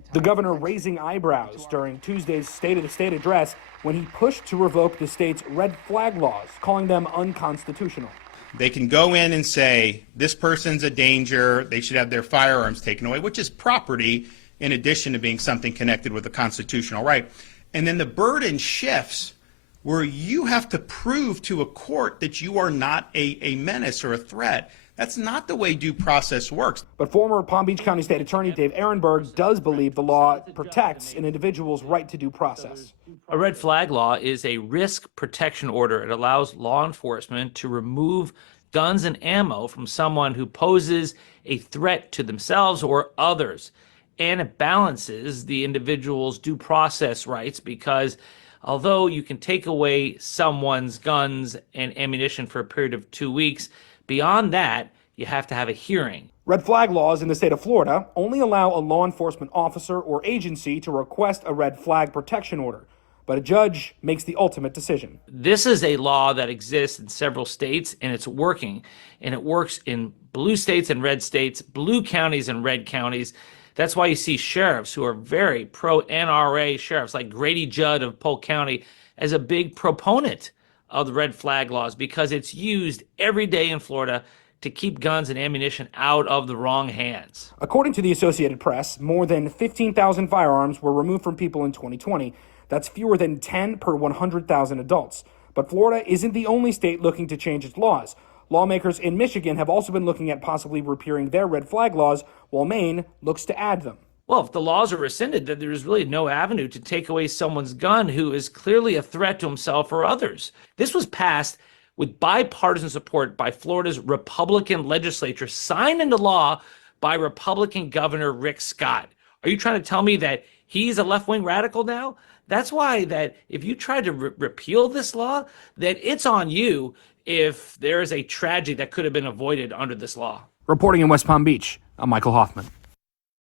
The governor raising eyebrows during Tuesday's State of the State address when he pushed to revoke the state's red flag laws, calling them unconstitutional. They can go in and say, this person's a danger, they should have their firearms taken away, which is property in addition to being something connected with a constitutional right. And then the burden shifts where you have to prove to a court that you are not a menace or a threat. That's not the way due process works. But former Palm Beach County State Attorney Dave Ehrenberg does believe the law protects an individual's right to due process. A red flag law is a risk protection order. It allows law enforcement to remove guns and ammo from someone who poses a threat to themselves or others. And it balances the individual's due process rights because although you can take away someone's guns and ammunition for a period of 2 weeks, beyond that, you have to have a hearing. Red flag laws in the state of Florida only allow a law enforcement officer or agency to request a red flag protection order, but a judge makes the ultimate decision. This is a law that exists in several states, and it's working. And it works in blue states and red states, blue counties and red counties. That's why you see sheriffs who are very pro-NRA sheriffs, like Grady Judd of Polk County, as a big proponent of the red flag laws because it's used every day in Florida to keep guns and ammunition out of the wrong hands. According to the Associated Press, more than 15,000 firearms were removed from people in 2020. That's fewer than 10 per 100,000 adults. But Florida isn't the only state looking to change its laws. Lawmakers in Michigan have also been looking at possibly repealing their red flag laws, while Maine looks to add them. Well, if the laws are rescinded, then there's really no avenue to take away someone's gun who is clearly a threat to himself or others. This was passed with bipartisan support by Florida's Republican legislature, signed into law by Republican Governor Rick Scott. Are you trying to tell me that he's a left-wing radical now? That's why that if you try to repeal this law, that it's on you if there is a tragedy that could have been avoided under this law. Reporting in West Palm Beach, I'm Michael Hoffman.